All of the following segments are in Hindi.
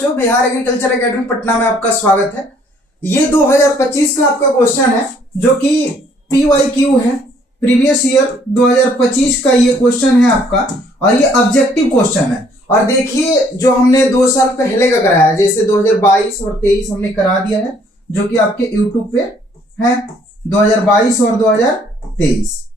बच्चों, बिहार एग्रीकल्चर एकेडमी पटना में आपका स्वागत है। ये 2025 का आपका क्वेश्चन है जो कि PYQ है, प्रीवियस ईयर 2025 का ये क्वेश्चन है आपका, और ये ऑब्जेक्टिव क्वेश्चन है। और देखिए जो हमने 2 साल पहले का कराया, जैसे 2022 और 23 हमने करा दिया है, जो कि आपके यूट्यूब पे है 2022 और 2023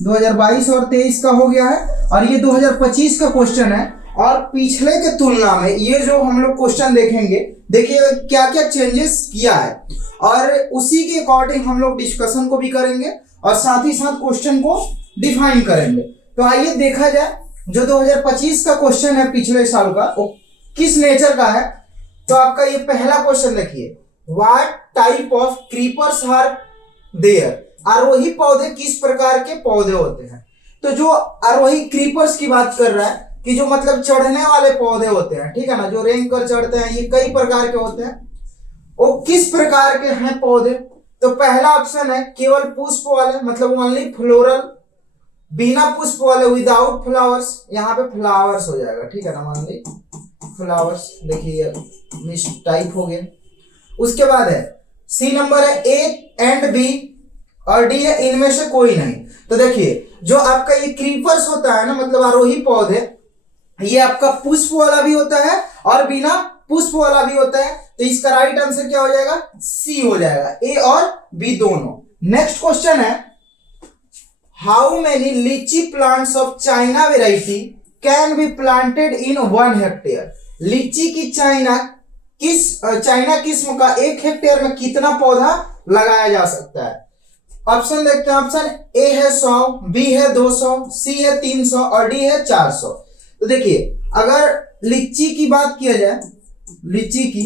2022 और 23 का हो गया है, और ये 2025 का क्वेश्चन है। और पिछले के तुलना में ये जो हम लोग क्वेश्चन देखेंगे, देखिए क्या क्या चेंजेस किया है, और उसी के अकॉर्डिंग हम लोग डिस्कशन को भी करेंगे और साथ ही साथ क्वेश्चन को डिफाइन करेंगे। तो आइए देखा जाए जो 2025 का क्वेश्चन है पिछले साल का, वो किस नेचर का है। तो आपका ये पहला क्वेश्चन देखिए, what type of creepers are there, आरोही पौधे किस प्रकार के पौधे होते हैं। तो जो आरोही क्रीपर्स की बात कर रहा है कि जो मतलब चढ़ने वाले पौधे होते हैं, ठीक है ना, जो रेंग कर चढ़ते हैं, ये कई प्रकार के होते हैं। वो किस प्रकार के हैं पौधे। तो पहला ऑप्शन है केवल पुष्प वाले, मतलब ओनली फ्लोरल, बिना पुष्प वाले, विदाउट फ्लावर्स, यहाँ पे फ्लावर्स हो जाएगा, ठीक है ना, ओनली फ्लावर्स। देखिए मिस टाइप हो गया। उसके बाद है सी नंबर है ए एंड बी और डी है इनमें से कोई नहीं। तो देखिए जो आपका ये क्रीपर्स होता है ना, मतलब आरोही पौधे, ये आपका पुष्प वाला भी होता है और बिना पुष्प वाला भी होता है। तो इसका राइट आंसर क्या हो जाएगा, सी हो जाएगा, ए और बी दोनों। नेक्स्ट क्वेश्चन है, हाउ मेनी लीची plants of China variety can be planted in 1 hectare. लीची की चाइना किस्म का 1 हेक्टेयर में कितना पौधा लगाया जा सकता है। ऑप्शन देखते हैं। ऑप्शन ए है 100, बी है 200, सी है 300 और डी है 400। तो देखिए अगर लीची की बात किया जाए, लीची की,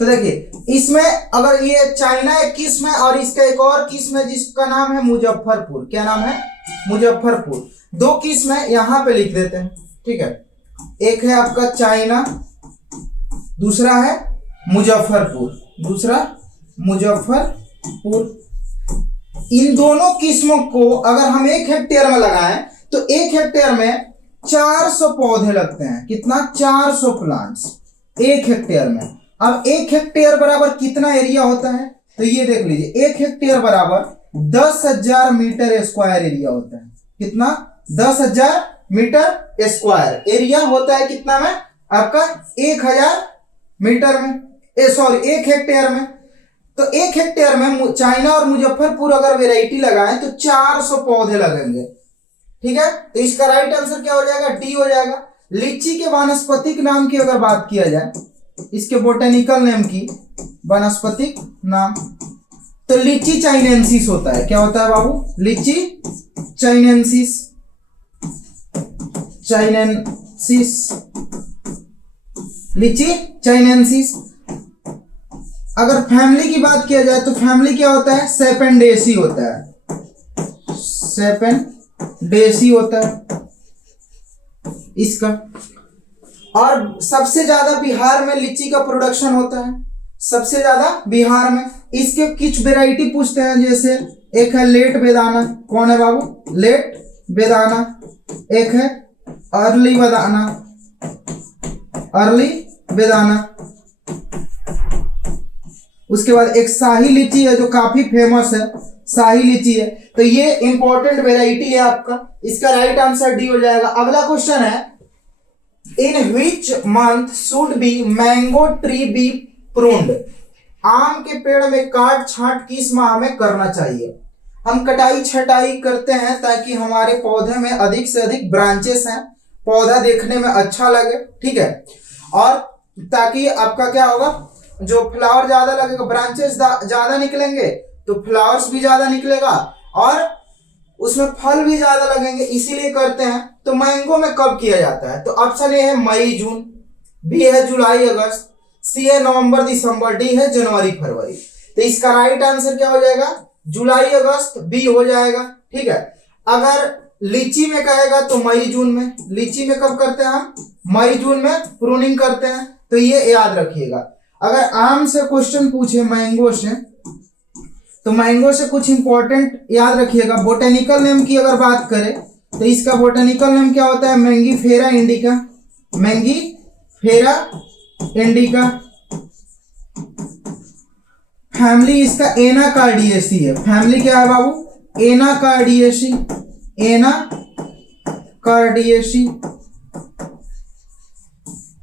तो देखिए इसमें अगर ये चाइना एक किस्म है और इसका एक और किस्म है जिसका नाम है मुजफ्फरपुर। क्या नाम है, मुजफ्फरपुर। 2 किस्म है, यहां पे लिख देते हैं, ठीक है। एक है आपका चाइना, दूसरा है मुजफ्फरपुर, इन दोनों किस्मों को अगर हम 1 हेक्टेयर में लगाएं तो 1 हेक्टेयर में 400 पौधे लगते हैं। कितना, 400 प्लांट्स 1 हेक्टेयर में। अब 1 हेक्टेयर बराबर कितना एरिया होता है, तो ये देख लीजिए, 1 हेक्टेयर बराबर 10,000 मीटर स्क्वायर एरिया होता है। कितना, 10,000 मीटर स्क्वायर एरिया होता है। कितना में, आपका 1,000 मीटर में, 1 हेक्टेयर में। तो 1 हेक्टेयर में चाइना और मुजफ्फरपुर अगर वेराइटी लगाएं तो 400 पौधे लगेंगे, ठीक है। तो इसका राइट आंसर क्या हो जाएगा, डी हो जाएगा। लीची के वानस्पतिक नाम की अगर बात किया जाए, इसके बोटेनिकल नेम की, वानस्पतिक नाम, तो लीची चाइनेंसिस होता है। क्या होता है बाबू, लीची चाइनेंसिस। लीची चाइनेंसिस। अगर फैमिली की बात किया जाए तो फैमिली क्या होता है, सेपेंडेसी होता है, सेपेंडेसी होता है इसका। और सबसे ज्यादा बिहार में लीची का प्रोडक्शन होता है, सबसे ज्यादा बिहार में। इसके कुछ वेराइटी पूछते हैं, जैसे एक है लेट बेदाना। कौन है बाबू, लेट बेदाना। एक है अर्ली बेदाना। उसके बाद एक शाही लीची है जो काफी फेमस है, शाही लीची है। तो ये इंपॉर्टेंट वेराइटी है आपका, इसका राइट आंसर डी हो जाएगा। अगला क्वेश्चन है, in which month should be mango tree be pruned. आम के पेड़ में काट छांट किस माह में करना चाहिए। हम कटाई छटाई करते हैं ताकि हमारे पौधे में अधिक से अधिक ब्रांचेस हैं, पौधा देखने में अच्छा लगे, ठीक है। और ताकि आपका क्या होगा, जो फ्लावर ज्यादा लगेगा, ब्रांचेस ज्यादा निकलेंगे तो फ्लावर्स भी ज्यादा निकलेगा और उसमें फल भी ज्यादा लगेंगे, इसीलिए करते हैं। तो मैंगो में कब किया जाता है, तो ऑप्शन ए है मई जून, बी है जुलाई अगस्त, सी है नवंबर दिसंबर, डी है जनवरी फरवरी। तो इसका राइट आंसर क्या हो जाएगा, जुलाई अगस्त, बी हो जाएगा, ठीक है। अगर लीची में कहेगा तो मई जून में। लीची में कब करते हैं हम, मई जून में प्रूनिंग करते हैं, तो ये याद रखिएगा। अगर आम से क्वेश्चन पूछे मैंगो से, तो मैंगो से कुछ इंपॉर्टेंट याद रखिएगा। बोटेनिकल नेम की अगर बात करें तो इसका बोटेनिकल नेम क्या होता है, mangifera indica, mangifera indica. Family इसका एनाकार्डियेसी है। फैमिली क्या है बाबू? Anacardiaceae, anacardiaceae.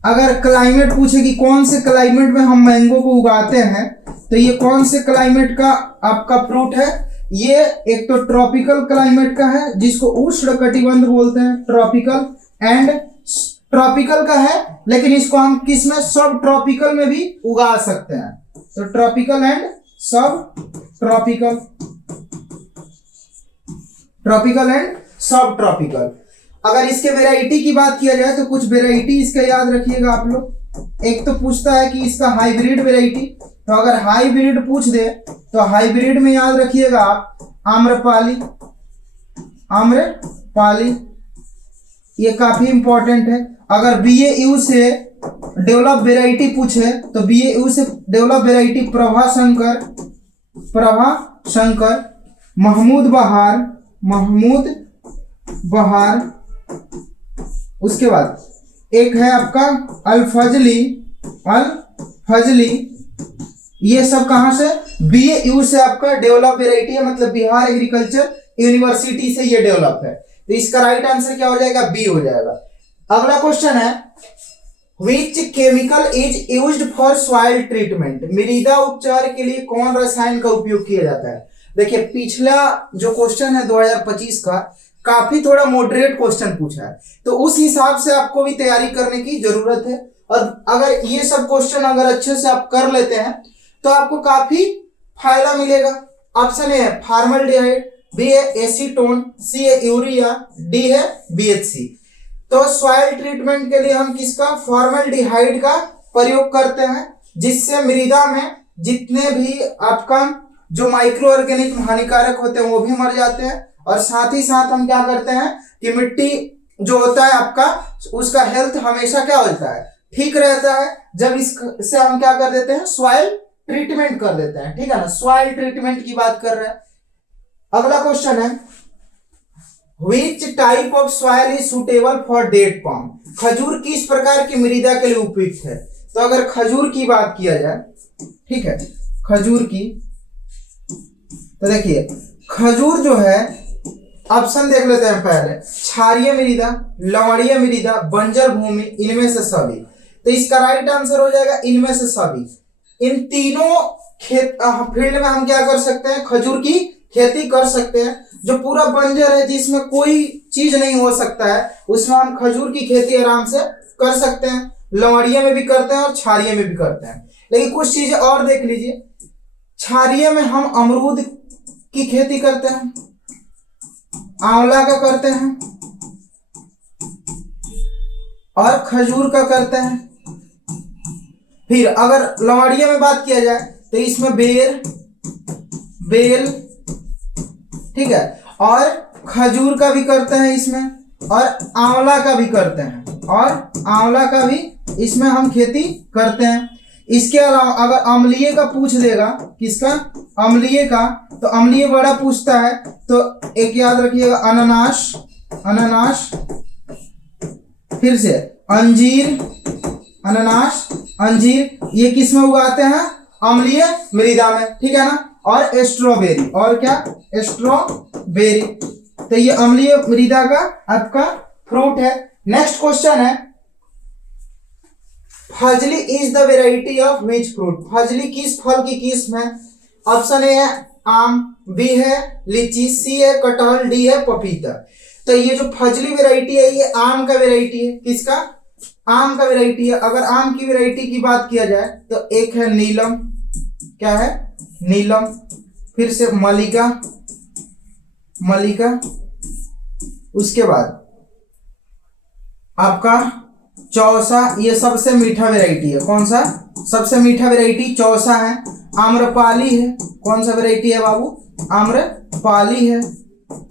अगर क्लाइमेट पूछे कि कौन से क्लाइमेट में हम मैंगो को उगाते हैं, तो ये कौन से क्लाइमेट का आपका फ्रूट है? ये एक तो ट्रॉपिकल क्लाइमेट का है जिसको उष्णकटिबंध बोलते हैं, ट्रॉपिकल एंड ट्रॉपिकल का है, लेकिन इसको हम किस में, सब ट्रॉपिकल में भी उगा सकते हैं। तो ट्रॉपिकल एंड सब ट्रॉपिकल, ट्रॉपिकल एंड सब ट्रॉपिकल। अगर इसके वेराइटी की बात किया जाए तो कुछ वेराइटी इसका याद रखिएगा आप लोग। एक तो पूछता है कि इसका हाइब्रिड वेराइटी, तो अगर हाइब्रिड पूछ दे तो हाइब्रिड में याद रखिएगा आप आम्रपाली, आम्रपाली, ये काफी इंपॉर्टेंट है। अगर BAU से डेवलप वेराइटी पूछे तो BAU से डेवलप वेराइटी प्रभाशंकर, प्रभाशंकर, महमूद बहार, महमूद बहार। उसके बाद एक है आपका अल-फजली, अल-फजली। ये सब कहां से? BAU से आपका डेवलप वेराइटी है, मतलब बिहार एग्रीकल्चर यूनिवर्सिटी से ये डेवलप है। तो इसका राइट आंसर क्या हो जाएगा? बी हो जाएगा। अगला क्वेश्चन है which chemical is used for soil treatment. मृदा उपचार के लिए कौन रसायन का उपयोग किया जाता है? देखिए पिछला जो क्वेश्चन है 2025 का, काफी थोड़ा मॉडरेट क्वेश्चन पूछा है, तो उस हिसाब से आपको भी तैयारी करने की जरूरत है। और अगर ये सब क्वेश्चन अगर अच्छे से आप कर लेते हैं तो आपको काफी फायदा मिलेगा। ऑप्शन ए है फॉर्मल्डिहाइड, बी है एसीटोन, सी है यूरिया, डी है BHC। तो सॉइल ट्रीटमेंट के लिए हम किसका? फॉर्मल्डिहाइड का प्रयोग करते हैं, जिससे मृदा में जितने भी आपका जो माइक्रो ऑर्गेनिज्म हानिकारक होते हैं वो भी मर जाते हैं। और साथ ही साथ हम क्या करते हैं कि मिट्टी जो होता है आपका, उसका हेल्थ हमेशा क्या होता है? ठीक रहता है। जब इससे हम क्या कर देते हैं? सॉइल ट्रीटमेंट कर देते हैं, ठीक है ना। सॉइल ट्रीटमेंट की बात कर रहे हैं। अगला क्वेश्चन है which type of soil is suitable for date palm. खजूर किस प्रकार की मृदा के लिए उपयुक्त है? तो अगर खजूर की बात किया जाए, ठीक है, खजूर की, तो देखिए खजूर जो है, ऑप्शन देख लेते हैं पहले, क्षारीय मृदा, लवणीय मृदा, बंजर भूमि, इनमें से सभी। तो इसका राइट आंसर हो जाएगा इनमें से सभी। इन तीनों फील्ड में हम क्या कर सकते हैं? खजूर की खेती कर सकते हैं। जो पूरा बंजर है, जिसमें कोई चीज नहीं हो सकता है, उसमें हम खजूर की खेती आराम से कर सकते हैं। लवणीय में भी करते हैं और क्षारीय में भी करते हैं। लेकिन कुछ चीजें और देख लीजिए, क्षारीय में हम अमरूद की खेती करते हैं, आंवला का करते हैं और खजूर का करते हैं। फिर अगर लवणीय में बात किया जाए तो इसमें बेर, बेल, ठीक है, और खजूर का भी करते हैं इसमें, और आंवला का भी करते हैं, और आंवला का भी इसमें हम खेती करते हैं। इसके अलावा अगर अम्लीय का पूछ देगा, किसका? अम्लीय का, तो अम्लीय बड़ा पूछता है, तो एक याद रखिएगा अनानास, अनानास, फिर से अंजीर, अनानास, अंजीर, ये किस में उगाते हैं? अम्लीय मृदा में, ठीक है ना। और स्ट्रॉबेरी, और क्या? स्ट्रॉबेरी। तो ये अम्लीय मृदा का आपका फ्रूट है। नेक्स्ट क्वेश्चन है Fazli is the variety of which fruit. Fazli किस फल की किस्म है? ऑप्शन ए है आम, बी है लीची, सी है कटहल, डी है पपीता। तो ये जो फजली वेराइटी है ये आम का वेराइटी है। किसका? आम का वेराइटी है। अगर आम की वेराइटी की बात किया जाए तो एक है नीलम, क्या है? नीलम, फिर से मलिका, मलिका, उसके बाद आपका चौसा, ये सबसे मीठा वेराइटी है। कौन सा? सबसे मीठा वेराइटी चौसा है। आम्रपाली है, कौन सा वेराइटी है बाबू? आम्रपाली है।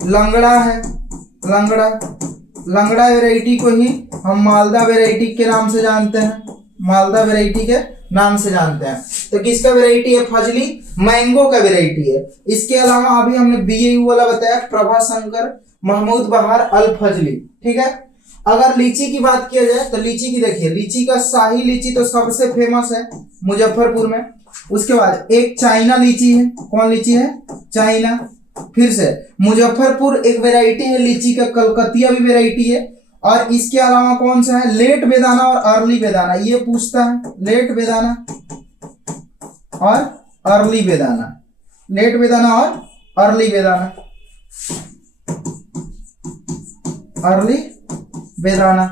लंगड़ा है, लंगड़ा, लंगड़ा वेराइटी को ही हम मालदा वेराइटी के नाम से जानते हैं, मालदा वेराइटी के नाम से जानते हैं। तो किसका वेराइटी है? फजली मैंगो का वेराइटी है। इसके अलावा अभी हमने BAU वाला बताया, प्रभाशंकर, महमूद बहार, अल फजली, ठीक है। अगर लीची की बात किया जाए तो लीची की देखिए, लीची का शाही लीची तो सबसे फेमस है मुजफ्फरपुर में। उसके बाद एक चाइना लीची है, कौन लीची है? चाइना। फिर से मुजफ्फरपुर एक वैरायटी है लीची का, कलकतिया भी वैरायटी है। और इसके अलावा कौन सा है? लेट बेदाना और अर्ली बेदाना, ये पूछता है। लेट बेदाना और अर्ली बेदाना, लेट बेदाना और अर्ली बेदाना, अर्ली बेदाना।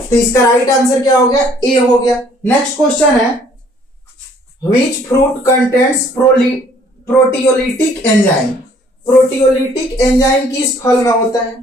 तो इसका राइट आंसर क्या हो गया? ए हो गया। नेक्स्ट क्वेश्चन है, which fruit contents proteolytic enzyme? Proteolytic enzyme किस फल में होता है?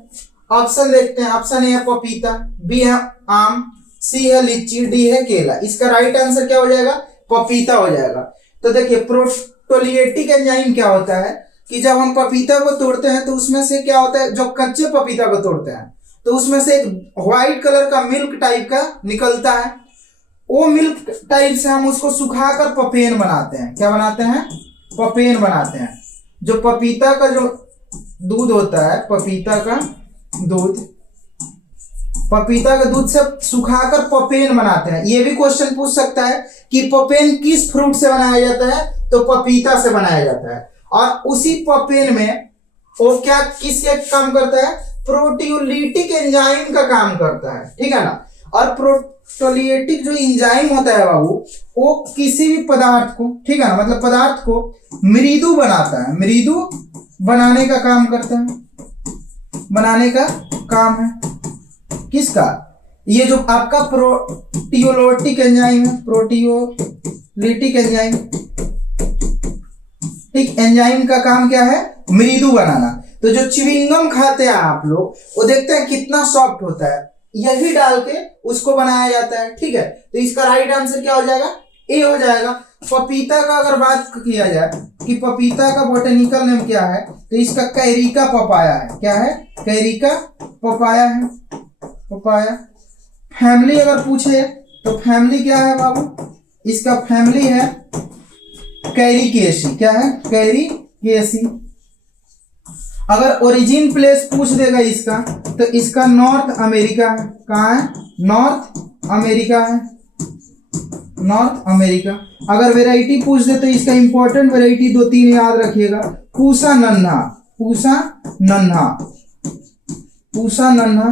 ऑप्शन देखते हैं। ऑप्शन ए है पपीता, बी है आम, सी है लीची, डी है केला। इसका राइट आंसर क्या हो जाएगा? पपीता हो जाएगा। तो देखिए प्रोटियोलिटिक एंजाइम क्या होता है कि जब हम पपीता को तोड़ते हैं तो उसमें से क्या होता है, जो कच्चे पपीता को तोड़ते हैं तो उसमें से एक व्हाइट कलर का मिल्क टाइप का निकलता है। वो मिल्क टाइप से हम उसको सुखाकर पपेन बनाते हैं। क्या बनाते हैं? पपेन बनाते हैं। जो पपीता का जो दूध होता है, पपीता का दूध से सुखाकर पपेन बनाते हैं। ये भी क्वेश्चन पूछ सकता है कि पपेन किस फ्रूट से बनाया जाता है? तो पपीता से बनाया जाता है। और उसी पपेन में वो क्या किससे काम करता है? प्रोटियोलिटिक एंजाइम का काम करता है, ठीक है ना। और प्रोटियोलिटिक जो एंजाइम होता है बाबू, वो किसी भी पदार्थ को, ठीक है ना, मतलब पदार्थ को मृदु बनाता है, मृदु बनाने का काम करता है, बनाने का काम है किसका? ये जो आपका प्रोटियोलिटिक एंजाइम है, प्रोटियोलिटिक एंजाइम, ठीक, एंजाइम का काम क्या है? मृदु बनाना। तो जो च्युइंगम खाते हैं आप लोग, वो देखते हैं कितना सॉफ्ट होता है, यही डाल के उसको बनाया जाता है, ठीक है। तो इसका राइट आंसर क्या हो जाएगा? ए हो जाएगा। पपीता का अगर बात किया जाए कि पपीता का बोटेनिकल नेम क्या है, तो इसका कैरिका पपाया है। क्या है? कैरिका पपाया है, पपाया। फैमिली अगर पूछे तो फैमिली क्या है बाबू? इसका फैमिली है कैरिकेसी। क्या है? कैरिकेसी। अगर ओरिजिन प्लेस पूछ देगा इसका, तो इसका नॉर्थ अमेरिका है। कहाँ है? नॉर्थ अमेरिका है, नॉर्थ अमेरिका। अगर वैरायटी पूछ दे तो इसका इंपॉर्टेंट वैरायटी 2-3 याद रखिएगा। पूसा नन्हा, पूसा नन्हा, पूसा नन्हा।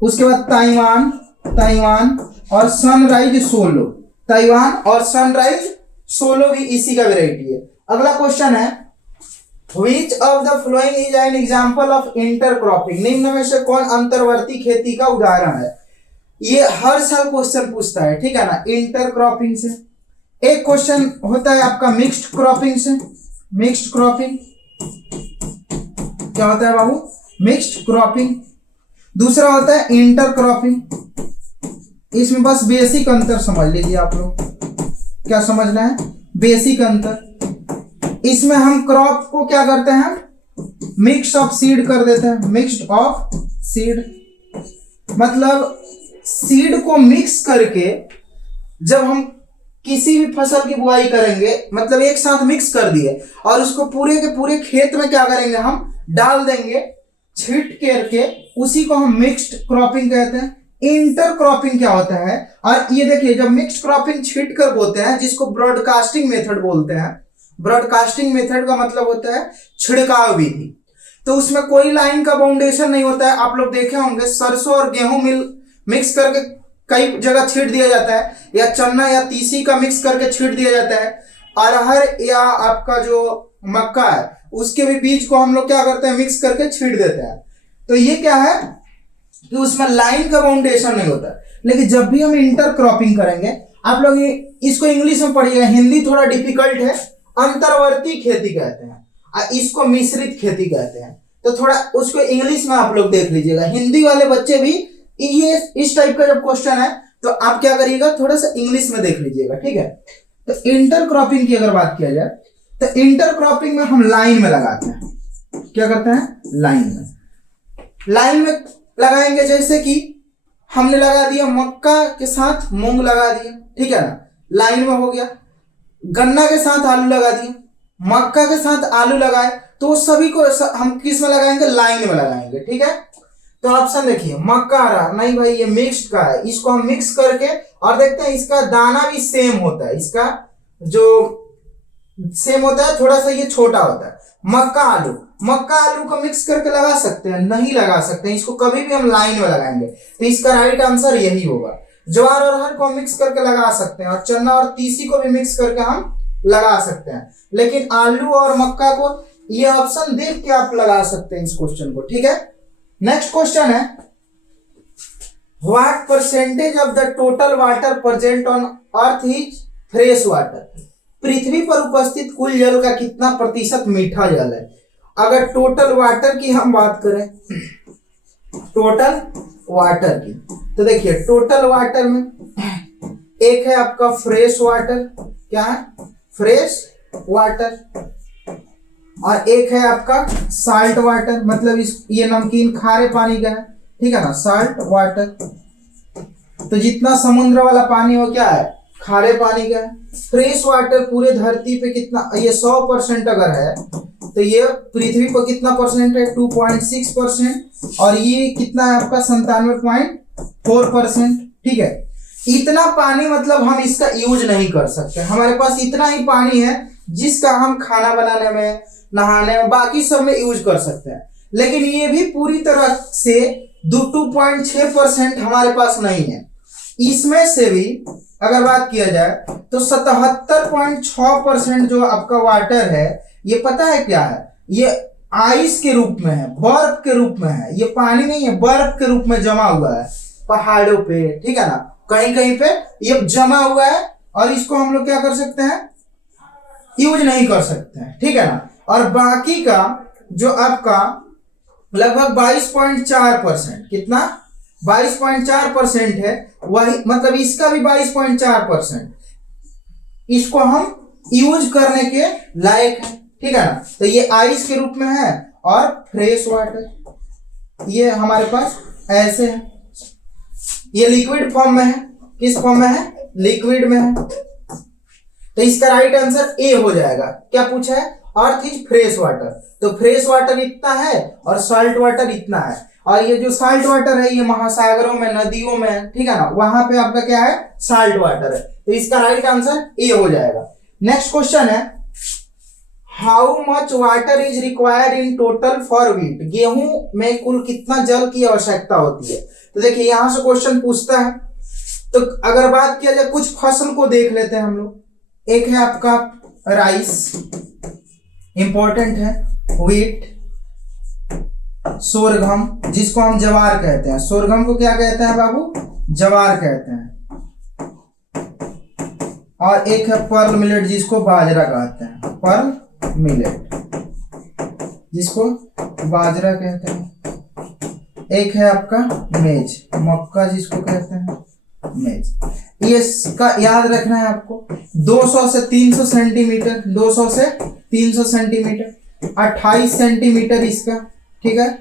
उसके बाद ताइवान, ताइवान और सनराइज सोलो, ताइवान और सनराइज सोलो भी इसी का वैरायटी है। अगला क्वेश्चन है, Which of the following is an example of intercropping? निम्न में से कौन अंतर्वर्ती खेती का उदाहरण है? ये हर साल क्वेश्चन पूछता है, ठीक है ना, इंटरक्रॉपिंग से। एक क्वेश्चन होता है आपका मिक्स्ड क्रॉपिंग से। मिक्स्ड क्रॉपिंग क्या होता है बाबू? Mixed cropping. दूसरा होता है इंटरक्रॉपिंग। इसमें बस बेसिक अंतर समझ लीजिए आप लोग। क्या समझना है? बेसिक अंतर। इसमें हम क्रॉप को क्या करते हैं? मिक्स ऑफ सीड कर देते हैं, मिक्स्ड ऑफ सीड। मतलब सीड को मिक्स करके जब हम किसी भी फसल की बुआई करेंगे, मतलब एक साथ मिक्स कर दिए और उसको पूरे के पूरे खेत में क्या करेंगे? हम डाल देंगे छीट करके, उसी को हम मिक्स्ड क्रॉपिंग कहते हैं। इंटर क्रॉपिंग क्या होता है? और ये देखिए, जब मिक्स्ड क्रॉपिंग छीट कर बोते हैं, जिसको ब्रॉडकास्टिंग मेथड बोलते हैं। ब्रॉडकास्टिंग मेथड का मतलब होता है छिड़काव विधि। तो उसमें कोई लाइन का बाउंडेशन नहीं होता है। आप लोग देखे होंगे सरसों और गेहूं मिक्स करके कई जगह छीट दिया जाता है, या चना या तीसी का मिक्स करके छीट दिया जाता है। अरहर या आपका जो मक्का है, उसके भी बीज को हम लोग क्या करते हैं? मिक्स करके छीट देते हैं। तो ये क्या है कि उसमें लाइन का बाउंडेशन नहीं होता। लेकिन जब भी हम इंटर क्रॉपिंग करेंगे, आप लोग इसको इंग्लिश में पढ़िएगा, हिंदी थोड़ा डिफिकल्ट है। अंतर्वर्ती खेती कहते हैं, इसको मिश्रित खेती कहते हैं। तो थोड़ा उसको इंग्लिश में आप लोग देख लीजिएगा। हिंदी वाले बच्चे भी ये इस टाइप का जब क्वेश्चन है तो आप क्या करिएगा? थोड़ा सा इंग्लिश में देख लीजिएगा, ठीक है। तो इंटर क्रॉपिंग की अगर बात किया जाए, तो इंटर क्रॉपिंग में हम लाइन में लगाते हैं। क्या करते हैं? लाइन में लगाएंगे। जैसे कि हमने लगा दिया मक्का के साथ मूंग लगा दिया, ठीक है ना, लाइन में हो गया। गन्ना के साथ आलू लगा दिए, मक्का के साथ आलू लगाए, तो सभी को हम किस में लगाएंगे? लाइन में लगाएंगे, ठीक है। तो ऑप्शन देखिए मक्का रहा, नहीं भाई ये मिक्स्ड का है, इसको हम मिक्स करके और देखते हैं इसका दाना भी सेम होता है, इसका जो सेम होता है, थोड़ा सा ये छोटा होता है। मक्का आलू, मक्का आलू को मिक्स करके लगा सकते हैं? नहीं लगा सकते हैं, इसको कभी भी हम लाइन में लगाएंगे, तो इसका राइट आंसर यही होगा। ज्वार और अरहर को मिक्स करके लगा सकते हैं, और चना और तीसी को भी मिक्स करके हम लगा सकते हैं, लेकिन आलू और मक्का को ये ऑप्शन देख के आप लगा सकते हैं इस क्वेश्चन को, ठीक है। नेक्स्ट क्वेश्चन है, what percentage of the total water present on earth is fresh water? पृथ्वी पर उपस्थित कुल जल का कितना प्रतिशत मीठा जल है? अगर टोटल वाटर की हम बात करें, टोटल वाटर की, तो देखिए टोटल वाटर में एक है आपका फ्रेश वाटर, क्या है? फ्रेश वाटर, और एक है आपका साल्ट वाटर, मतलब ये नमकीन खारे पानी का है, ठीक है ना, साल्ट वाटर। तो जितना समुद्र वाला पानी हो क्या है? खारे पानी का है। फ्रेश वाटर पूरे धरती पे कितना, ये 100% अगर है तो ये पृथ्वी पर कितना परसेंट है? 2.6%, और ये कितना है आपका? 97.4%, ठीक है। इतना पानी मतलब हम इसका यूज नहीं कर सकते, हमारे पास इतना ही पानी है जिसका हम खाना बनाने में, नहाने में, बाकी सब में यूज कर सकते हैं, लेकिन ये भी पूरी तरह से 2.6% हमारे पास नहीं है। इसमें से भी अगर बात किया जाए तो 77.6% जो आपका वाटर है, ये पता है क्या है? ये आइस के रूप में है, बर्फ के रूप में है, ये पानी नहीं है, बर्फ के रूप में जमा हुआ है पहाड़ों पे, ठीक है ना, कहीं कहीं पे ये जमा हुआ है, और इसको हम लोग क्या कर सकते हैं? यूज नहीं कर सकते हैं, ठीक है ना। और बाकी का जो आपका लगभग 22.4%, कितना? 22.4% है, वही मतलब इसका भी 22.4%, इसको हम यूज करने के लायक है, ठीक है ना। तो ये आइस के रूप में है, और फ्रेश वाटर ये हमारे पास ऐसे है, ये लिक्विड फॉर्म में है। किस फॉर्म में है? लिक्विड में है। तो इसका राइट आंसर ए हो जाएगा। क्या पूछा है? अर्थ इज फ्रेश वाटर, तो फ्रेश वाटर इतना है और साल्ट वाटर इतना है, और ये जो साल्ट वाटर है ये महासागरों में, नदियों में, ठीक है ना, वहां पे आपका क्या है? साल्ट वाटर है, तो इसका राइट आंसर ए हो जाएगा। नेक्स्ट क्वेश्चन है, how much water is required in total for wheat? गेहूं में कुल कितना जल की आवश्यकता होती है? तो देखिए यहां से क्वेश्चन पूछता है, तो अगर बात किया जाए कुछ फसल को देख लेते हैं हम लोग। एक है आपका राइस, इंपॉर्टेंट है, व्हीट, सोरगम जिसको हम जवार कहते हैं, सोरगम को क्या कहते हैं बाबू? जवार कहते हैं। और एक है पर्ल मिलेट जिसको बाजरा कहते हैं, पर्ल मिलेट जिसको बाजरा कहते हैं। एक है आपका मेज, मक्का जिसको कहते हैं मेज। ये इसका याद रखना है आपको, 200 से 300 सेंटीमीटर, 200 से 300 सेंटीमीटर, 28 सेंटीमीटर इसका, ठीक है।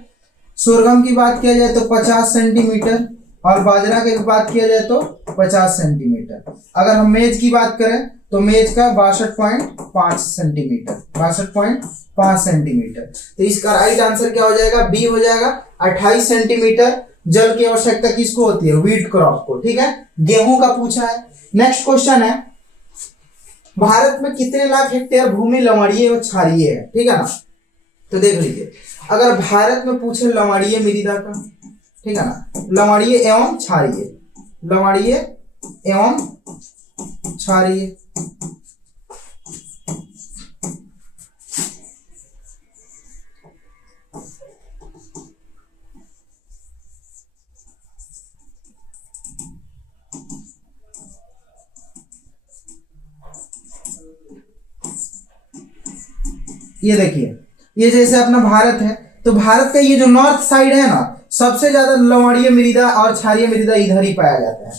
सोरगम की बात किया जाए तो 50 सेंटीमीटर, और बाजरा की बात किया जाए तो 50 सेंटीमीटर। अगर हम मेज की बात करें तो मेज का 62.5 सेंटीमीटर, 62.5 सेंटीमीटर। तो इसका राइट आंसर क्या हो जाएगा? बी हो जाएगा। 28 सेंटीमीटर जल की आवश्यकता किसको होती है? व्हीट क्रॉप को, ठीक है। गेहूं का पूछा है। नेक्स्ट क्वेश्चन है, भारत में कितने लाख हेक्टेयर भूमि लवणीय और क्षारीय है? ठीक है ना, तो देख लीजिए, अगर भारत में पूछे लवणीय मृदा का, ठीक है ना, लवणीय एवं क्षारीय, लवणीय एवं क्षारीय, ये देखिए, ये जैसे अपना भारत है, तो भारत का ये जो नॉर्थ साइड है ना, सबसे ज्यादा लवणीय मृदा और क्षारीय मृदा इधर ही पाया जाता है।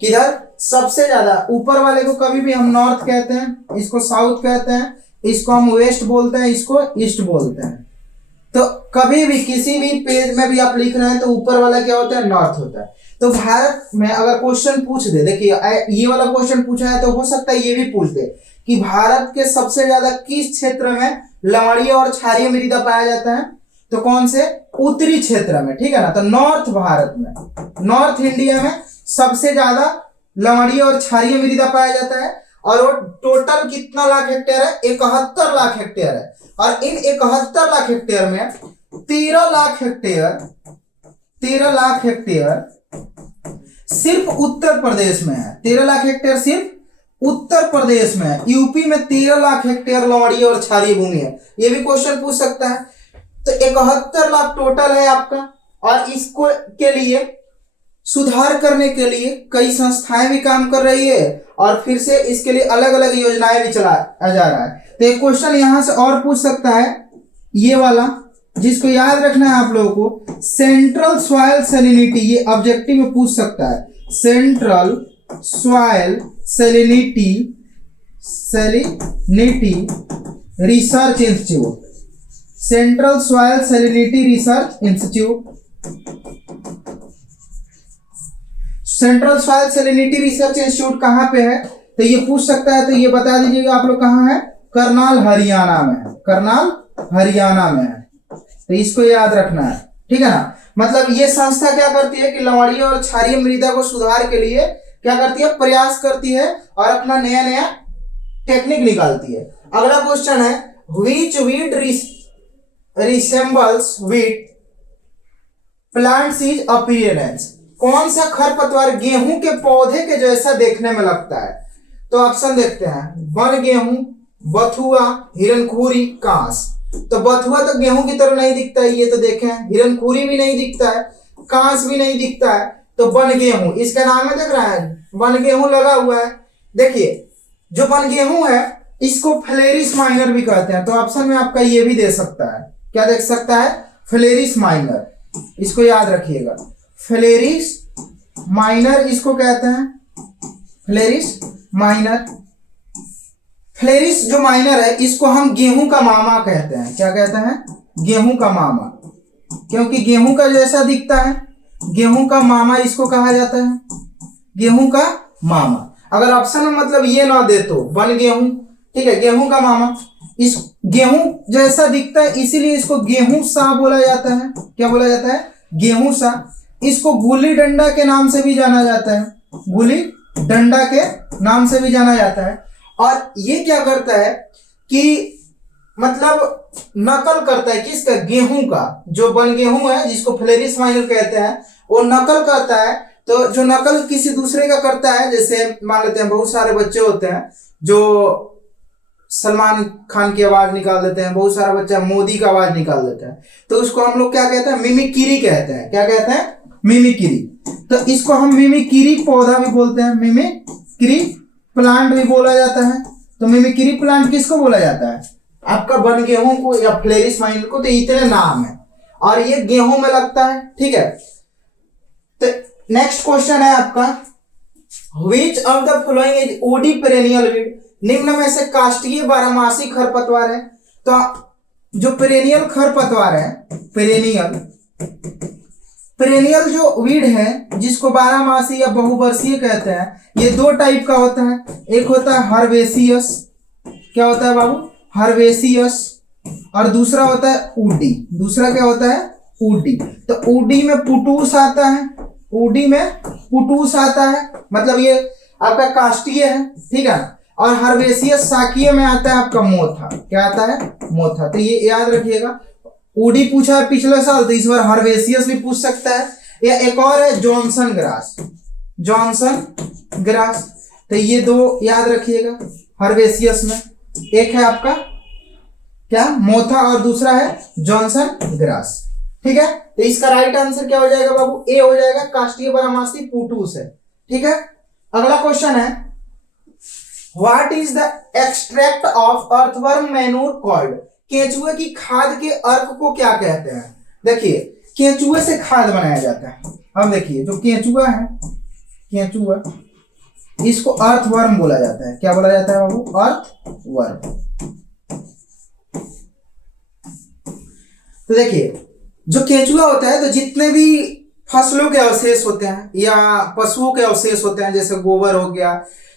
किधर? सबसे ज्यादा। ऊपर वाले को कभी भी हम नॉर्थ कहते हैं, इसको साउथ कहते हैं, इसको हम वेस्ट बोलते हैं, इसको ईस्ट बोलते हैं। तो कभी भी किसी भी पेज में भी आप लिख रहे हैं तो ऊपर वाला क्या होता है? नॉर्थ होता है। तो भारत में अगर क्वेश्चन पूछ दे, देखिए ये वाला क्वेश्चन पूछा है तो हो सकता है ये भी पूछ दे कि भारत के सबसे ज्यादा किस क्षेत्र में लवणीय और क्षारीय मृदा पाया जाता है, तो कौन से? उत्तरी क्षेत्र में, ठीक है ना। तो नॉर्थ भारत में, नॉर्थ इंडिया में सबसे ज्यादा लवणीय और क्षारीय मृदा पाया जाता है। और वो टोटल कितना लाख हेक्टेयर है? 71 लाख हेक्टेयर है। और इन 71 लाख हेक्टेयर में 13 लाख हेक्टेयर सिर्फ उत्तर प्रदेश में है। 13 लाख हेक्टेयर सिर्फ उत्तर प्रदेश में है। यूपी में 13 लाख हेक्टेयर लवणीय और क्षारीय भूमि है। ये भी क्वेश्चन पूछ सकता है। तो 71 लाख टोटल है आपका। और इसको के लिए सुधार करने के लिए कई संस्थाएं भी काम कर रही है और फिर से इसके लिए अलग अलग योजनाएं भी चलाया जा रहा है। तो एक क्वेश्चन यहां से और पूछ सकता है, ये वाला, जिसको याद रखना है आप लोगों को, सेंट्रल सॉइल सैलिनिटी, ये ऑब्जेक्टिव में पूछ सकता है। Central soil salinity research institute, central soil salinity research institute, central soil salinity research institute कहाँ पे है? तो ये पूछ सकता है। तो ये बता दीजिएगा आप लोग कहाँ है? करनाल हरियाणा में है। करनाल हरियाणा में है। तो इसको याद रखना है, ठीक है ना। मतलब ये संस्था क्या करती है कि लवणीय और क्षारीय मृदा को सुधार के लिए क्या करती है? प्रयास करती है और अपना नया नया टेक्निक निकालती है। अगला क्वेश्चन है, which weed resembles wheat plants is appearance, कौन सा खरपतवार गेहूं के पौधे के जैसा देखने में लगता है? तो ऑप्शन देखते हैं, वन गेहूं, बथुआ, हिरनखुरी, कांस। तो बथुआ तो गेहूं की तरह नहीं दिखता है, ये तो देखें। हिरनखुरी भी नहीं दिखता है, कांस भी नहीं दिखता है। तो वन गेहूं, इसका नाम है, देख रहा है वन गेहूं लगा हुआ है। देखिए जो वन गेहूं है इसको फ्लेरिस माइनर भी कहते हैं। तो ऑप्शन में आपका ये भी दे सकता है, क्या देख सकता है? फ्लेरिस माइनर, इसको याद रखिएगा। फ्लेरिस माइनर इसको कहते हैं, फ्लेरिस माइनर। फ्लेरिस जो माइनर है इसको हम गेहूं का मामा कहते हैं। क्या कहते हैं? गेहूं का मामा, क्योंकि गेहूं का जैसा दिखता है, गेहूं का मामा इसको कहा जाता है, गेहूं का मामा। अगर ऑप्शन में मतलब ये ना दे तो वन गेहूं, ठीक है, गेहूं का मामा। इस गेहूं जैसा दिखता है इसीलिए इसको गेहूं सा बोला जाता है। क्या बोला जाता है? गेहूं सा। इसको गुल्ली डंडा के नाम से भी जाना जाता है, गुल्ली डंडा के नाम से भी जाना जाता है। और ये क्या करता है कि मतलब नकल करता है किसका? गेहूं का। जो वन गेहूं है जिसको फ्लेरिस माइनर कहते हैं, वो नकल करता है। तो जो नकल किसी दूसरे का करता है, जैसे मान लेते हैं बहुत सारे बच्चे होते हैं जो सलमान खान की आवाज निकाल देते हैं, बहुत सारा बच्चा मोदी का आवाज निकाल देता है, तो उसको हम लोग क्या कहते हैं? मिमिक्री कहते हैं। क्या कहते हैं? मिमिक्री। तो इसको हम मिमिक्री पौधा भी बोलते हैं, मिमिक्री प्लांट भी बोला जाता है। तो मिमिक्री प्लांट किसको बोला जाता है? आपका वन गेहूं को या फ्लेरिस माइनर को। तो इतने नाम है और ये गेहूं में लगता है, ठीक है। तो नेक्स्ट क्वेश्चन है आपका, which of the following is woody perennial weed, निम्न में से काष्ठीय बारहमासी खरपतवार है। तो जो पेरेनियल खरपतवार है, पेरेनियल जो वीड है जिसको बारहमासी या बहुवर्षीय कहते हैं, ये दो टाइप का होता है। एक होता है हर्बेसियस, क्या होता है बाबू? हर्बेसियस। और दूसरा होता है ऊडी। दूसरा क्या होता है? ऊडी। तो ऊडी में पुटूस आता है, ऊडी में पुटूस आता है, मतलब ये आपका काष्ठीय है, ठीक है। और हर्बेसियस शाकीय में आता है आपका मोथा। क्या आता है? मोथा। तो ये याद रखिएगा। ऊडी पूछा है पिछले साल, तो इस बार हर्बेसियस भी पूछ सकता है। या एक और है जॉनसन ग्रास, जॉनसन ग्रास। तो ये दो याद रखिएगा हर्बेसियस में। एक है आपका क्या? मोथा, और दूसरा है जॉनसन ग्रास, ठीक है। तो इसका राइट आंसर क्या हो जाएगा बाबू? ए हो जाएगा, काष्ठीय बारहमासी पुटूस है, ठीक है। अगला क्वेश्चन है, what is the extract of earthworm manure called, केंचुए की खाद के अर्क को क्या कहते हैं? देखिए केंचुए से खाद बनाया जाता है। अब देखिए जो केंचुआ है, केंचुआ, इसको अर्थवर्म बोला जाता है। क्या बोला जाता है बाबू? अर्थवर्म। तो देखिए जो केंचुआ होता है, तो जितने भी फसलों के अवशेष होते हैं या पशुओं के अवशेष होते हैं, जैसे गोबर हो गया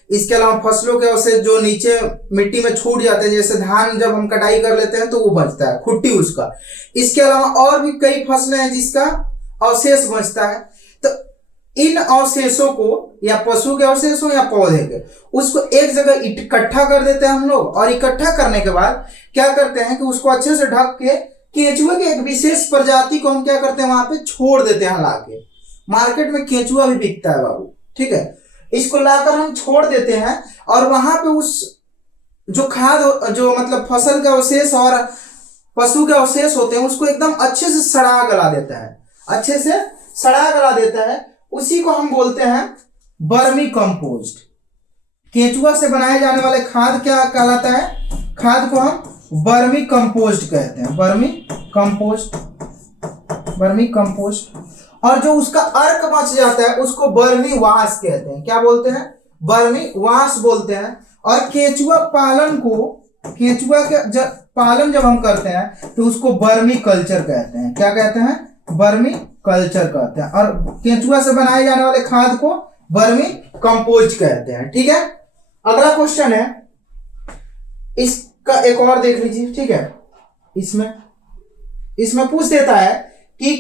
इसके अलावा फसलों के अवशेष जो नीचे मिट्टी में छूट जाते हैं, जैसे धान जब हम कटाई कर लेते हैं तो वो बचता है, खुट्टी उसका। इसके अलावा और भी कई फसलें हैं जिसका अवशेष बचता है। तो इन अवशेषों को, या पशु के अवशेष हो या पौधे के, उसको एक जगह इकट्ठा कर देते हैं हम लोग, और इकट्ठा करने के बाद क्या करते हैं कि उसको अच्छे से ढक के केंचुए के एक विशेष प्रजाति को हम क्या करते हैं, वहां पे छोड़ देते हैं लाके। मार्केट में केंचुआ भी बिकता है बाबू, ठीक है। इसको लाकर हम छोड़ देते हैं, और वहां पे उस जो खाद, जो मतलब फसल के अवशेष और पशु के अवशेष होते हैं, उसको एकदम अच्छे से सड़ा गला देता है, अच्छे से सड़ा गला देता है। उसी को हम बोलते हैं वर्मी कंपोस्ट। केंचुआ से बनाए जाने वाले खाद क्या कहलाता है? खाद को हम वर्मी कंपोस्ट कहते हैं, वर्मी कंपोस्ट, वर्मी कंपोस्ट। और जो उसका अर्क बच जाता है उसको वर्मी वाश कहते हैं। क्या बोलते हैं? वर्मी वाश बोलते हैं। और केंचुआ पालन को, केंचुआ के पालन जब हम करते हैं तो उसको वर्मी कल्चर कहते हैं। क्या कहते हैं? वर्मी कल्चर कहते हैं। और केंचुआ से बनाए जाने वाले खाद को वर्मी कंपोस्ट कहते हैं, ठीक है। अगला क्वेश्चन है, इसका एक और देख लीजिए, ठीक है। इसमें पूछ देता है कि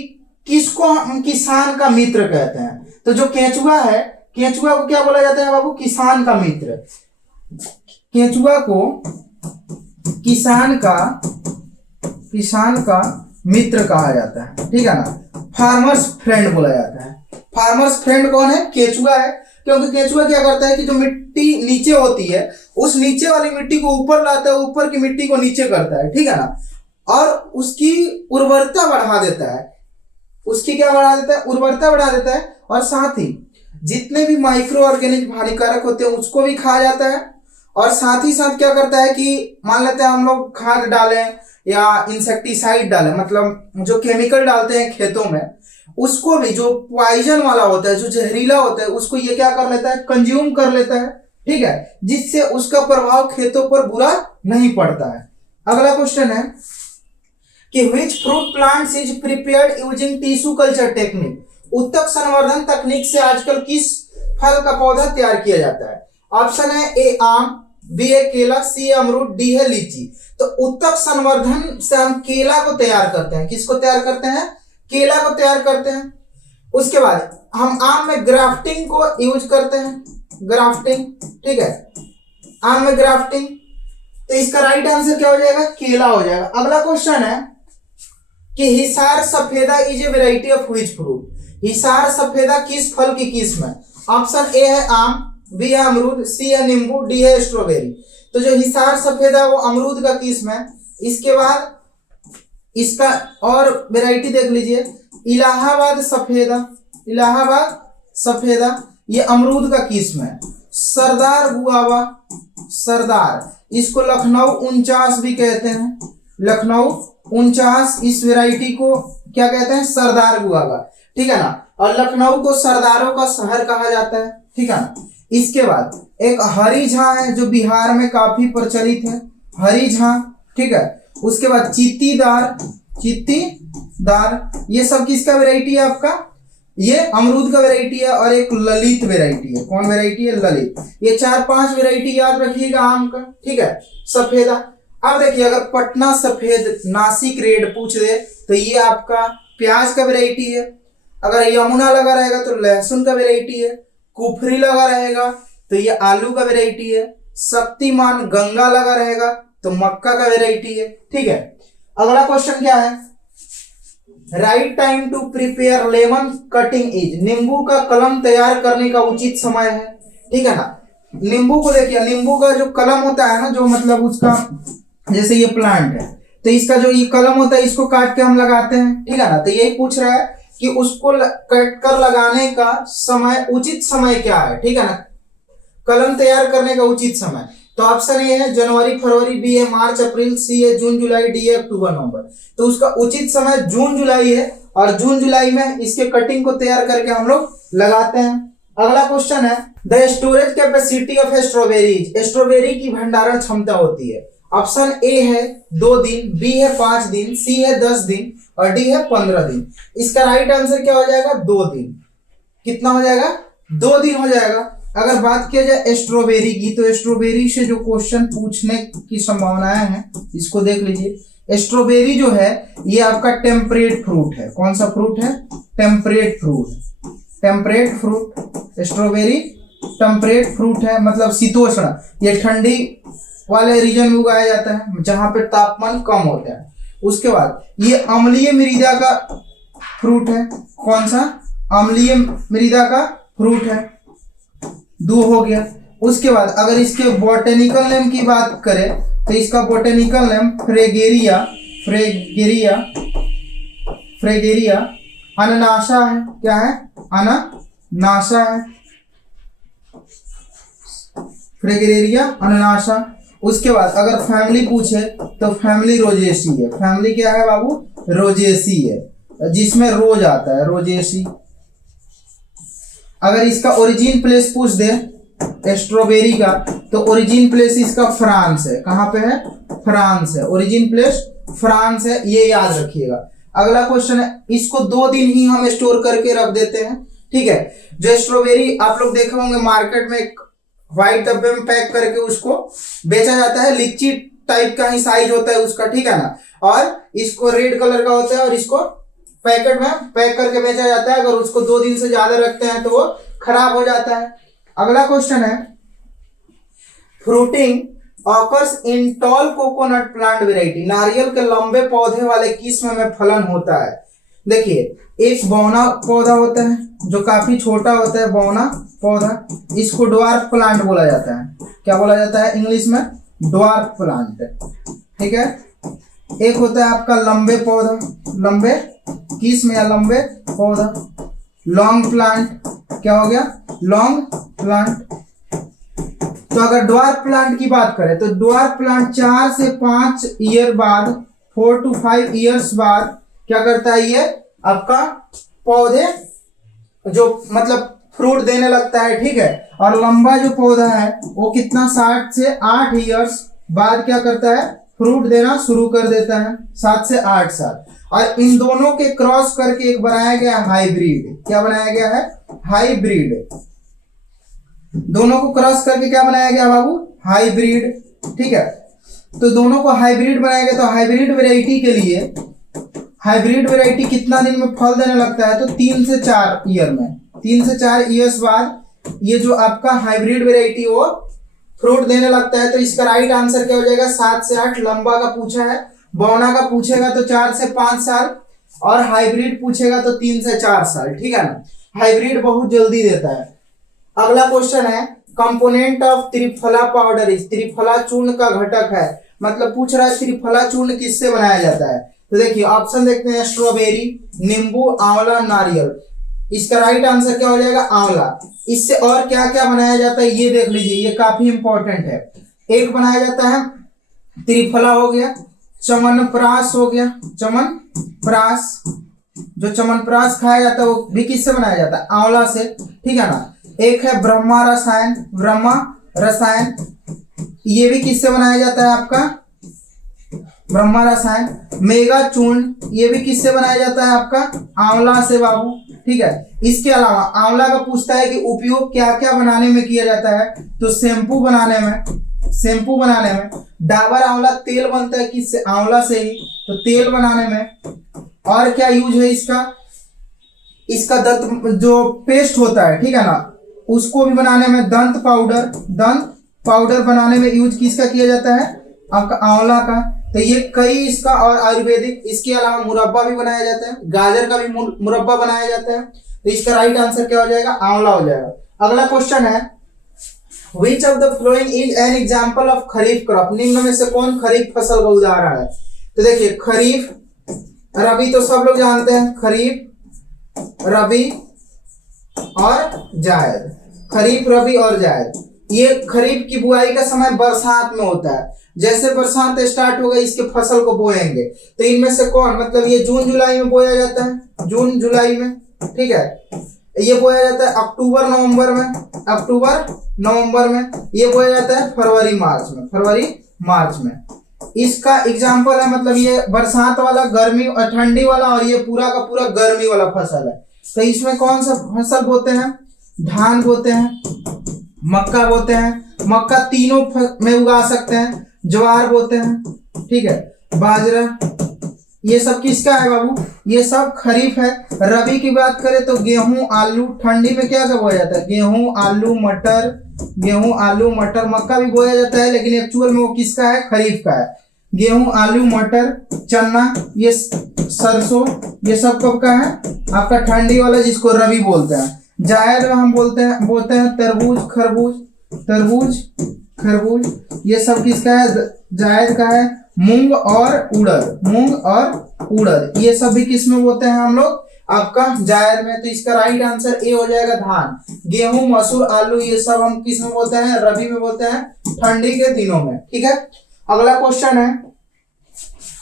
किसको हम किसान का मित्र कहते हैं। तो जो केंचुआ है, केंचुआ को क्या बोला जाता है बाबू? किसान का मित्र। केंचुआ को किसान का मित्र कहा जाता है, ठीक है ना। फार्मर्स फ्रेंड बोला जाता है। फार्मर्स फ्रेंड कौन है? केंचुआ है। क्योंकि केंचुआ क्या करता है कि जो मिट्टी नीचे होती है, उस नीचे वाली मिट्टी को ऊपर लाता है, ऊपर की मिट्टी को नीचे करता है, ठीक है ना। और उसकी उर्वरता बढ़ा देता है। उसकी क्या बढ़ा देता है? उर्वरता बढ़ा देता है। और साथ ही जितने भी माइक्रो ऑर्गेनिक हानिकारक होते हैं उसको भी खा जाता है। और साथ ही साथ क्या करता है कि मान लेते हैं हम लोग खाद डालें या इंसेक्टिसाइड डालें, मतलब जो केमिकल डालते हैं खेतों में, उसको भी जो पॉइजन वाला होता है, जो जहरीला होता है, उसको ये क्या कर लेता है? कंज्यूम कर लेता है, ठीक है। जिससे उसका प्रभाव खेतों पर बुरा नहीं पड़ता है। अगला क्वेश्चन है कि which fruit plants is prepared using tissue culture technique. उत्तक संवर्धन तकनीक से आजकल किस फल का पौधा तैयार किया जाता है? ऑप्शन है ए आम, बी है केला, सी है अमरूद, डी है लीची। तो उत्तक संवर्धन से हम केला को तैयार करते हैं। किसको तैयार करते हैं? केला को तैयार करते हैं। उसके बाद हम आम में ग्राफ्टिंग को यूज करते हैं, ग्राफ्टिंग, ठीक है, आम में ग्राफ्टिंग। तो इसका राइट आंसर क्या हो जाएगा? केला हो जाएगा। अगला क्वेश्चन है कि हिसार सफेदा is a variety of which fruit. Hisar सफेदा किस फल की किस्म है? ऑप्शन ए है आम, बी है अमरूद, सी है नींबू, डी है स्ट्रॉबेरी। तो जो हिसार सफेदा वो अमरूद का किस्म है। इसके बाद इसका और वैरायटी देख लीजिए, इलाहाबाद सफेदा, इलाहाबाद सफेदा ये अमरूद का किस्म है। सरदार गुआवा, सरदार, इसको लखनऊ 49 भी कहते हैं, लखनऊ 49, इस वैरायटी को क्या कहते हैं? सरदार गुआवा, ठीक है ना। और लखनऊ को सरदारों का शहर कहा जाता है, ठीक है ना। इसके बाद एक हरी झां है जो बिहार में काफी प्रचलित है, हरी झां, ठीक है। उसके बाद चीतीदार, चीतीदार ये सब किसका वैरायटी है आपका? ये अमरूद का वैरायटी है। और एक ललित वैरायटी है। कौन वैरायटी है? ललित। ये 4-5 वैरायटी याद रखिएगा आम का, ठीक है। सफेदा, अब देखिए अगर पटना सफेद, नासिक रेड पूछ दे तो ये आपका प्याज का वैरायटी है। अगर यमुना लगा रहेगा तो लहसुन का वैरायटी है। कुफरी लगा रहेगा तो ये आलू का वैरायटी है। शक्तिमान गंगा लगा रहेगा तो मक्का का वैरायटी है, ठीक है। अगला क्वेश्चन क्या है? Right time to prepare lemon cutting is. नींबू का कलम तैयार करने का उचित समय है, ठीक है ना। नींबू को देखिए, नींबू का जो कलम होता है ना, जो मतलब उसका, जैसे ये प्लांट है तो इसका जो ये कलम होता है इसको काट के हम लगाते हैं, ठीक है ना। तो यही पूछ रहा है कि उसको कट कर लगाने का समय, उचित समय क्या है, ठीक है ना। कलम तैयार करने का उचित समय, तो ऑप्शन ए है जनवरी फरवरी, बी है मार्च अप्रैल, सी है जून जुलाई, डी है अक्टूबर नवंबर। तो उसका उचित समय जून जुलाई है। और जून जुलाई में इसके कटिंग को तैयार करके हम लोग लगाते हैं। अगला क्वेश्चन है the storage capacity of strawberry. Strawberry की भंडारण क्षमता होती है। ऑप्शन ए है 2 दिन, बी है 5 दिन, सी है 10 दिन और डी है 15 दिन। इसका राइट आंसर क्या हो जाएगा? 2 दिन। कितना हो जाएगा? 2 दिन हो जाएगा। अगर बात किया जाए स्ट्रॉबेरी की, तो स्ट्रॉबेरी से जो क्वेश्चन पूछने की संभावनाएं हैं, इसको देख लीजिए। स्ट्रॉबेरी जो है ये आपका टेम्परेट फ्रूट है। कौन सा फ्रूट है? Temperate fruit. Temperate fruit, strawberry temperate fruit है, मतलब शीतोष्ण। ये ठंडी वाले रीजन में उगाया जाता है जहां पे तापमान कम होता है। उसके बाद ये अम्लीय मृदा का फ्रूट है। कौन सा? अम्लीय मृदा का फ्रूट है। 2 हो गया। उसके बाद अगर इसके बॉटेनिकल नेम की बात करें तो इसका botanical name fragaria fragaria fragaria ananassa है। क्या है? अनानासा है, फ्रेगेरिया अनानासा। उसके बाद अगर फैमिली पूछे तो फैमिली रोजेसी है। फैमिली क्या है बाबू? रोजेसी है, जिसमें रोज आता है, रोजेसी। अगर इसका ओरिजिन प्लेस पूछ दे स्ट्रॉबेरी का, तो ओरिजिन प्लेस इसका फ्रांस है। कहां पे है? फ्रांस है, ओरिजिन प्लेस फ्रांस है, ये याद रखिएगा। अगला क्वेश्चन है, इसको 2 दिन ही हम स्टोर करके रख देते हैं, ठीक है। जो स्ट्रॉबेरी आप लोग देखे होंगे मार्केट में एक व्हाइट डब्बे में पैक करके उसको बेचा जाता है, लीची टाइप का ही साइज होता है उसका, ठीक है ना। और इसको रेड कलर का होता है और इसको पैकेट में पैक करके बेचा जाता है। अगर उसको 2 दिन से ज्यादा रखते हैं तो वो खराब हो जाता है। अगला क्वेश्चन है, fruiting occurs in tall coconut plant variety. नारियल के लंबे पौधे वाले किस्म में फलन होता है। देखिए, एक बौना पौधा होता है जो काफी छोटा होता है, बौना पौधा, इसको ड्वार्फ प्लांट बोला जाता है। क्या बोला जाता है इंग्लिश में? ड्वार्फ प्लांट, ठीक है। एक होता है आपका लंबे पौधा, लंबे किस्म या लंबे पौधा, लॉन्ग प्लांट। क्या हो गया? Long plant. तो अगर ड्वार्फ प्लांट की बात करें तो ड्वार्फ प्लांट 4 से 5 ईयर बाद, 4 to 5 ईयर्स बाद क्या करता है? ये आपका पौधे जो मतलब फ्रूट देने लगता है, ठीक है। और लंबा जो पौधा है वो कितना? 7 से 8 ईयर्स बाद क्या करता है? फ्रूट देना शुरू कर देता है, 7 से 8 साल। और इन दोनों के क्रॉस करके एक बनाया गया हाइब्रिड। क्या बनाया गया है? हाइब्रिड। दोनों को क्रॉस करके क्या बनाया गया बाबू? हाइब्रिड, ठीक है। तो दोनों को हाइब्रिड बनाया गया। तो हाइब्रिड वेराइटी के लिए, हाइब्रिड वेराइटी कितना दिन में फल देने लगता है? तो 3 से 4 ईयर में, 3 से 4 ईयर्स बाद ये जो आपका हाइब्रिड वेराइटी वो फ्रूट देने लगता है। तो इसका राइट आंसर क्या हो जाएगा? 7 से 8। लंबा का पूछा है, बौना का पूछेगा तो 4 से 5 साल, और हाइब्रिड पूछेगा तो 3 से 4 साल, ठीक है ना। हाइब्रिड बहुत जल्दी देता है। अगला क्वेश्चन है, component of triphala powder is. Triphala चूर्ण का घटक है, मतलब पूछ रहा है त्रिफला चूर्ण किससे बनाया जाता है। तो देखिए ऑप्शन देखते हैं, स्ट्रॉबेरी, नींबू, आंवला, नारियल। इसका राइट आंसर क्या हो जाएगा? आंवला। इससे और क्या क्या बनाया जाता है ये देख लीजिए, ये काफी इंपॉर्टेंट है। एक बनाया जाता है त्रिफला हो गया, चमनप्राश हो गया, चमनप्राश। जो चमनप्राश खाया जाता है वो भी किससे बनाया जाता है? आंवला से, ठीक है ना। एक है ब्रह्मा रसायन, ब्रह्मा रसायन, ये भी किससे बनाया जाता है आपका? ब्रह्मा रसायन। मेगा चूर्ण, ये भी किससे बनाया जाता है आपका? आंवला से बाबू, ठीक है। इसके अलावा आंवला का पूछता है कि उपयोग क्या क्या बनाने में किया जाता है, तो शैम्पू बनाने में, शैम्पू बनाने में। डाबर आंवला तेल बनता है किससे? आंवला से ही, तो तेल बनाने में। और क्या यूज है इसका? इसका दंत जो पेस्ट होता है, ठीक है ना, उसको भी बनाने में, दंत पाउडर बनाने में यूज किसका किया जाता है? आपका आंवला का। तो ये कई इसका, और आयुर्वेदिक, इसके अलावा मुरब्बा भी बनाया जाता है, गाजर का भी मुरब्बा बनाया जाता है। तो इसका राइट आंसर क्या हो जाएगा? आंवला हो जाएगा। अगला क्वेश्चन है, which of the following is an example of kharif crop. निम्न में से कौन खरीफ फसल का उदाहरण है? तो देखिए, खरीफ, रबी तो सब लोग जानते हैं, खरीफ, रबी और जायद। खरीफ, रबी और जायद। ये खरीफ की बुआई का समय बरसात में होता है। जैसे बरसात स्टार्ट हो गई इसके फसल को बोएंगे। तो इनमें से कौन, मतलब ये जून जुलाई में बोया जाता है, जून जुलाई में, ठीक है। ये बोया जाता है अक्टूबर नवंबर में, अक्टूबर नवंबर में। ये बोया जाता है फरवरी मार्च में, फरवरी मार्च में। इसका एग्जाम्पल है, मतलब ये बरसात वाला, गर्मी और ठंडी वाला, और ये पूरा का पूरा गर्मी वाला फसल है। तो इसमें कौन सा फसल बोते हैं? धान बोते हैं, मक्का बोते हैं, मक्का तीनों में उगा सकते हैं। ज्वार बोते हैं, ठीक है, बाजरा, ये सब किसका है बाबू, ये सब खरीफ है। रबी की बात करें तो गेहूं, आलू, ठंडी में क्या क्या बोया जाता है, गेहूं, आलू, मटर, गेहूं, आलू, मटर, मक्का भी बोया जाता है लेकिन एक्चुअल में वो किसका है, खरीफ का है। गेहूं, आलू, मटर, चना, ये सरसों, ये सब कब का है, आपका ठंडी वाला, जिसको रबी बोलते हैं। जायद में हम बोलते हैं तरबूज, खरबूज, ये सब किसका है, जायद का है। मूंग और उड़द, ये सब भी किस में बोलते हैं हम लोग, आपका जायद में। तो इसका राइट आंसर ए हो जाएगा धान। गेहूं, मसूर, आलू, ये सब हम किस में बोलते हैं, रबी में बोलते हैं, ठंडी के दिनों में, ठीक है। अगला क्वेश्चन है,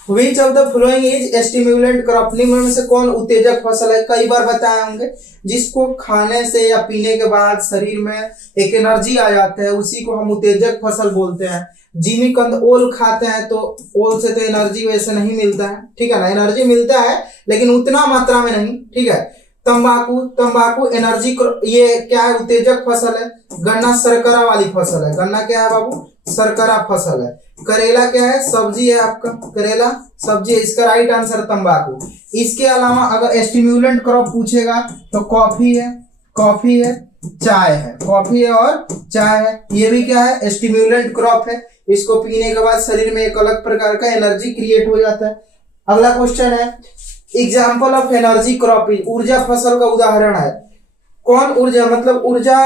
Which of the following is stimulant crop? निम्न में से कौन उत्तेजक फसल है? कई बार बताए होंगे, जिसको खाने से या पीने के बाद शरीर में एक एनर्जी आ जाता है, उसी को हम उत्तेजक फसल बोलते हैं। जिमीकंद, ओल खाते हैं तो ओल से तो एनर्जी वैसे नहीं मिलता है, ठीक है ना, एनर्जी मिलता है लेकिन उतना मात्रा में नहीं, ठीक है। तंबाकू एनर्जी, ये क्या है, उत्तेजक फसल है। गन्ना शर्करा वाली फसल है, गन्ना क्या है बाबू, शर्करा फसल है। करेला क्या है, सब्जी है आपका, करेला सब्जी है, इसका राइट आंसर तंबाकू। इसके अलावा अगर स्टिम्युलेंट क्रॉप पूछेगा तो कॉफी है, कॉफी है और चाय है, ये भी क्या है, स्टिम्युलेंट क्रॉप है। इसको पीने के बाद शरीर में एक अलग प्रकार का एनर्जी क्रिएट हो जाता है। अगला क्वेश्चन है, example of energy crop is, ऊर्जा फसल का उदाहरण है। कौन ऊर्जा, मतलब ऊर्जा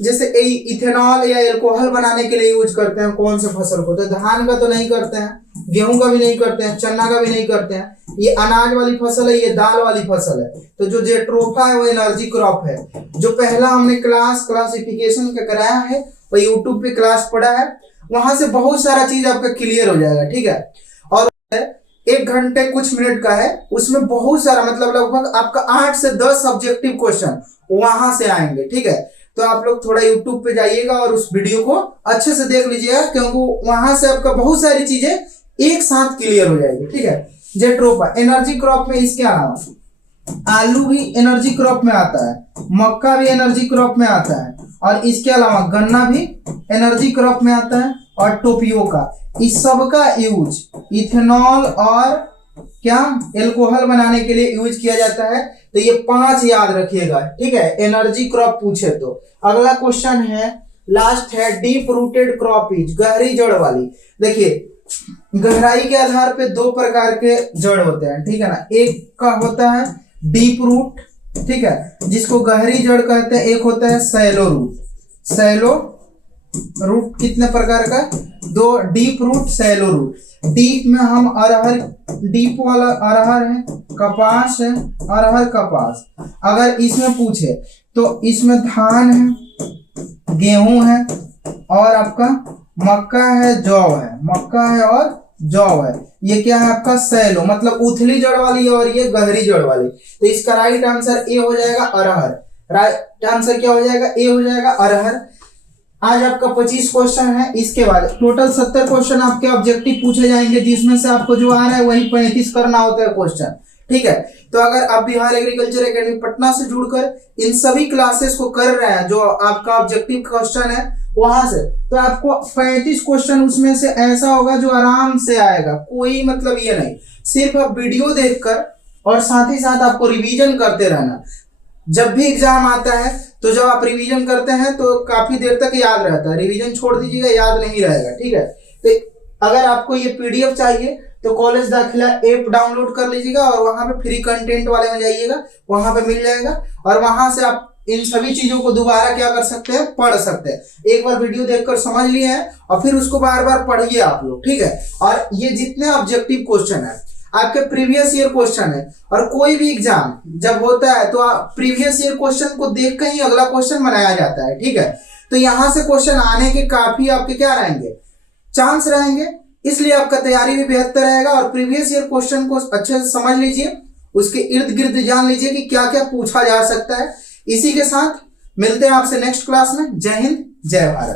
जैसे इथेनॉल या एल्कोहल बनाने के लिए यूज करते हैं, कौन से फसल को, तो धान का तो नहीं करते हैं, गेहूं का भी नहीं करते हैं, चना का भी नहीं करते हैं, ये अनाज वाली फसल है, ये दाल वाली फसल है। तो जो जेट्रोफा है वो एनर्जी क्रॉप है। जो पहला हमने क्लासिफिकेशन का कराया है वो यूट्यूब पे क्लास पढ़ा है, वहां से बहुत सारा चीज आपका क्लियर हो जाएगा, ठीक है। और 1 घंटे कुछ मिनट का है, उसमें बहुत सारा, मतलब लगभग आपका 8 से 10 सब्जेक्टिव क्वेश्चन वहां से आएंगे, ठीक है। तो आप लोग थोड़ा YouTube पे जाइएगा और उस वीडियो को अच्छे से देख लीजिएगा, क्योंकि वहां से आपका बहुत सारी चीजें एक साथ क्लियर हो जाएगी, ठीक है। जेट्रोफा एनर्जी क्रॉप में, इसके अलावा आलू भी एनर्जी क्रॉप में आता है, मक्का भी एनर्जी क्रॉप में आता है, और इसके अलावा गन्ना भी एनर्जी क्रॉप में आता है, और टोपियोका, इस सब का यूज इथेनॉल और क्या एल्कोहल बनाने के लिए यूज किया जाता है। तो ये 5 याद रखिएगा, ठीक है, एनर्जी क्रॉप पूछे तो। अगला क्वेश्चन है, लास्ट है, डीप रूटेड क्रॉप इज, गहरी जड़ वाली। देखिए गहराई के आधार पे 2 प्रकार के जड़ होते हैं, ठीक है ना। एक का होता है डीप रूट, ठीक है, जिसको गहरी जड़ कहते हैं। एक होता है सैलो रूट कितने प्रकार का, 2, deep root, shallow root. Deep में हम अरहर, डीप वाला अरहर है, कपास है, अरहर कपास। अगर इसमें पूछे तो इसमें धान है, गेहूं है, और आपका मक्का है, जौ है, ये क्या है आपका सैलो, मतलब उथली जड़ वाली और ये गहरी जड़ वाली। तो इसका राइट आंसर ए हो जाएगा अरहर। राइट आंसर क्या हो जाएगा, ए हो जाएगा अरहर। आज आपका 25 क्वेश्चन है, इसके बाद टोटल 70 क्वेश्चन आपके ऑब्जेक्टिव पूछे जाएंगे, जिसमें से आपको जो आ रहा है वही 35 करना होता है क्वेश्चन, ठीक है। तो अगर आप बिहार एग्रीकल्चर एकेडमी पटना से जुड़कर इन सभी क्लासेस को कर रहे हैं, जो आपका ऑब्जेक्टिव क्वेश्चन है वहां से, तो आपको 35 क्वेश्चन उसमें से ऐसा होगा जो आराम से आएगा, कोई मतलब ये नहीं। सिर्फ आप वीडियो देखकर और साथ ही साथ आपको रिवीजन करते रहना। जब भी एग्जाम आता है तो जब आप रिवीजन करते हैं तो काफी देर तक याद रहता है, रिवीजन छोड़ दीजिएगा याद नहीं रहेगा, ठीक है। तो अगर आपको ये पीडीएफ चाहिए तो कॉलेज दाखिला ऐप डाउनलोड कर लीजिएगा और वहां पे फ्री कंटेंट वाले में जाइएगा, वहां पे मिल जाएगा, और वहां से आप इन सभी चीजों को दोबारा क्या कर सकते हैं, पढ़ सकते हैं। एक बार वीडियो देखकर समझ लिए हैं और फिर उसको बार बार पढ़िए आप लोग, ठीक है। और ये जितने ऑब्जेक्टिव क्वेश्चन है आपके प्रीवियस ईयर क्वेश्चन है, और कोई भी एग्जाम जब होता है तो प्रीवियस ईयर क्वेश्चन को देख कर ही अगला क्वेश्चन बनाया जाता है, ठीक है। तो यहाँ से क्वेश्चन आने के काफी आपके क्या रहेंगे, चांस रहेंगे, इसलिए आपका तैयारी भी बेहतर रहेगा। और प्रीवियस ईयर क्वेश्चन को अच्छे से समझ लीजिए, उसके इर्द गिर्द जान लीजिए कि क्या क्या पूछा जा सकता है। इसी के साथ मिलते हैं आपसे नेक्स्ट क्लास में। जय हिंद, जय भारत।